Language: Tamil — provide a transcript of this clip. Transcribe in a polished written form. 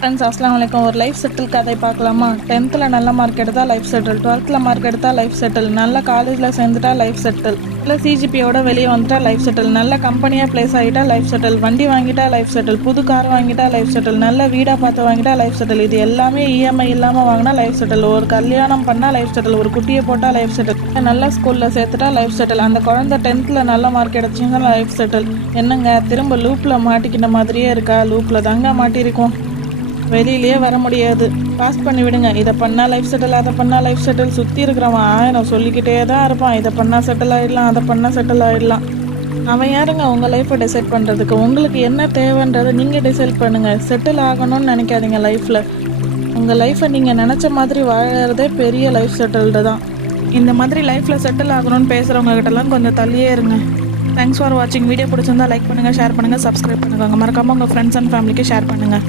ஃப்ரெண்ட்ஸ் அஸ்லாம் வலைக்கம். ஒரு லைஃப் செட்டில் கதை பார்க்கலாமா? 10th நல்ல மார்க் எடுத்தால் லைஃப் செட்டில், 12th மார்க் எடுத்தால் லைஃப் செட்டில், நல்ல காலேஜில் சேர்ந்துட்டா லைஃப் செட்டில், நல்ல சிஜிபியோட வெளியே வந்துட்டா லைஃப் செட்டில், நல்ல கம்பெனியாக ப்ளேஸ் ஆகிட்டா லைஃப் செட்டில், வண்டி வாங்கிட்டா லைஃப் செட்டில், புது கார் வாங்கிட்டா லைஃப் செட்டில், நல்ல வீடாக பார்த்து வாங்கிட்டா லைஃப் செட்டில். இது எல்லாமே இஎம்ஐ இல்லாமல் வாங்கினா லைஃப் செட்டில். ஒரு கல்யாணம் பண்ணால் லைஃப் செட்டில், ஒரு குட்டியை போட்டால் லைஃப் செட்டில், நல்ல ஸ்கூலில் சேர்த்துட்டா லைஃப் செட்டில், அந்த குழந்தை 10th நல்ல மார்க் எடுத்துச்சிங்கன்னா லைஃப் செட்டில். என்னங்க திரும்ப லூப்பில் மாட்டிக்கின மாதிரியே இருக்கா? லூப்பில் தாங்க மாட்டியிருக்கோம், வெளியிலேயே வர முடியாது. பாஸ் பண்ணி விடுங்க. இதை பண்ணால் லைஃப் செட்டில், அதை பண்ணால் லைஃப் செட்டில். சுற்றி இருக்கிறவன் 1000 சொல்லிக்கிட்டே தான் இருப்பான். இதை பண்ணால் செட்டில் ஆகிடலாம், அதை பண்ணால் செட்டில் ஆகிடலாம். அவன் யாருங்க உங்கள் லைஃப்பை டிசைட் பண்ணுறதுக்கு? உங்களுக்கு என்ன தேவைன்றதை நீங்கள் டிசைட் பண்ணுங்கள். செட்டில் ஆகணும்னு நினைக்காதீங்க லைஃப்பில். உங்கள் லைஃப்பை நீங்கள் நினச்ச மாதிரி வாழறதே பெரிய லைஃப் செட்டில்டு தான். இந்த மாதிரி லைஃப்பில் செட்டில் ஆகணும்னு பேசுகிறவங்க கிட்டலாம் கொஞ்சம் தள்ளியே இருங்க. தேங்க்ஸ் ஃபார் வாட்சிங். வீடியோ பிடிச்சிருந்தா லைக் பண்ணுங்கள், ஷேர் பண்ணுங்கள், சப்ஸ்கிரைப் பண்ணுங்கள். மறக்காமல் உங்கள் ஃப்ரெண்ட்ஸ் அண்ட் ஃபேமிலிக்கு ஷேர் பண்ணுங்கள்.